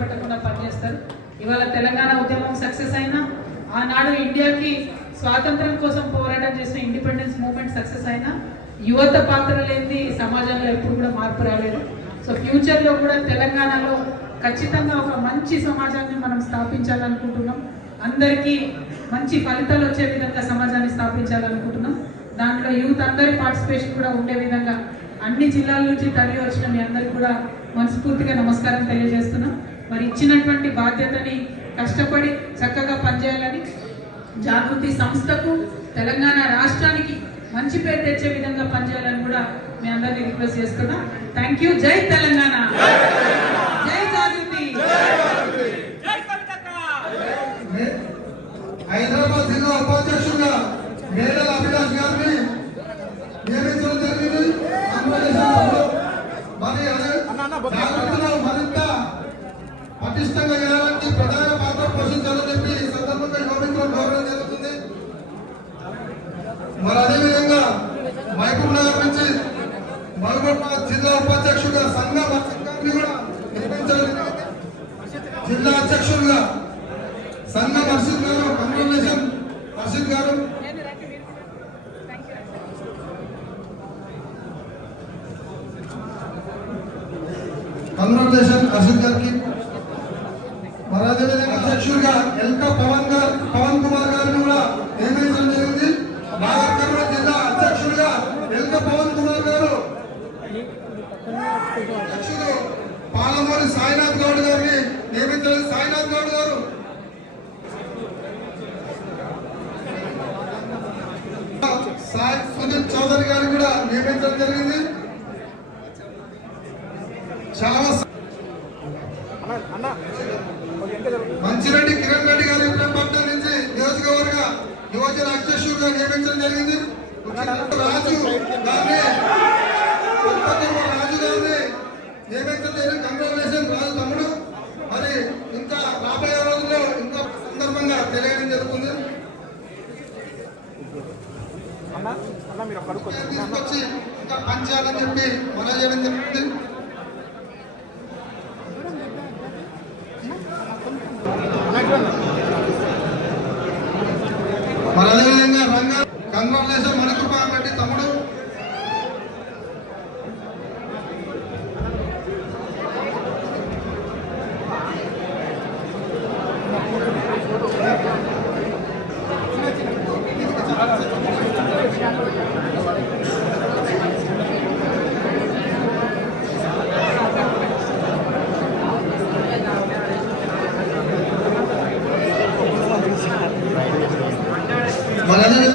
పెట్టకుండా పనిచేస్తారు. ఇవాళ తెలంగాణ ఉద్యమం సక్సెస్ అయినా, ఆనాడు ఇండియాకి స్వాతంత్రం కోసం పోరాటం చేసిన ఇండిపెండెన్స్ మూవ్మెంట్ సక్సెస్ అయినా యువత పాత్ర లేని సమాజంలో ఎప్పుడు కూడా మార్పు రాలేదు. సో ఫ్యూచర్లో కూడా తెలంగాణలో ఖచ్చితంగా ఒక మంచి సమాజాన్ని మనం స్థాపించాలనుకుంటున్నాం. అందరికీ మంచి ఫలితాలు వచ్చే విధంగా సమాజాన్ని స్థాపించాలనుకుంటున్నాం. దాంట్లో యూత్ అందరి పార్టిసిపేషన్ కూడా ఉండే విధంగా అన్ని జిల్లాల నుంచి తరలి వచ్చిన మీ అందరికీ కూడా మనస్ఫూర్తిగా నమస్కారం తెలియజేస్తున్నాం. మరి ఇచ్చినటువంటి బాధ్యతని కష్టపడి చక్కగా పనిచేయాలని, జాగృతి సంస్థకు తెలంగాణ రాష్ట్రానికి మంచి పేరు తెచ్చే విధంగా పనిచేయాలని కూడా మీ అందరినీ రిక్వెస్ట్ చేస్తున్నా. Thank you. జై తెలంగాణ, జై జాగృతి. హైదరాబాద్ జిల్లా ఉపాధ్యక్షులుగా మేడల అభిలాష్ గారిని నియమించడం జరిగింది. మరి జాగృతిలో మరింత పటిష్టంగా ఎలాంటి ప్రధాన పాత్ర పోషించాలని చెప్పి ఈ సందర్భంగా యువమిత్రులు కోరడం జరుగుతుంది. మరి అదేవిధంగా మహబూబ్ నగర్ నుంచి మహబూబాబాద్ జిల్లా ఉపాధ్యక్షుడుగా సంఘం గారిని కూడా నియమించడం, జిల్లా అధ్యక్షులుగా సంఘం హర్షిత్ గారు, కంగ్రాచులేషన్ హర్షిత్ గారు. కంగ్రాచులేషన్ హర్షిత్ గారికి. మరి అదేవిధంగా అధ్యక్షుడిగా ఎల్క పవన్ కుమార్ గారిని కూడా నియమించడం జరిగింది. నాగర్కర్నూలు జిల్లా అధ్యక్షుడిగా ఎల్క పవన్ కుమార్ గారు, అధ్యక్షుడు పాలమూరి సాయినాథ్ గౌడ్ గారిని నియమించడం. సాయినాథ్ గౌడ్ గారు సుదీప్ చౌదరి గారిని కూడా నియమించడం జరిగింది. మంచిరెడ్డి కిరణ్ రెడ్డి గారు ఇబ్రాహీంపట్నం నుంచి నియోజకవర్గ యువజన అధ్యక్షుడిగా నియమించడం జరిగింది. రాజు గారిని నియమించడం జరిగింది. కంగ్రాచులేషన్ రాజు తమ్ముడు. మరి ఇంకా రాబోయే రోజుల్లో ఇంకా సందర్భంగా తెలియడం జరుగుతుంది. తీసుకొచ్చి ఇంకా పనిచేయాలని చెప్పి మనం చేయడం జరుగుతుంది.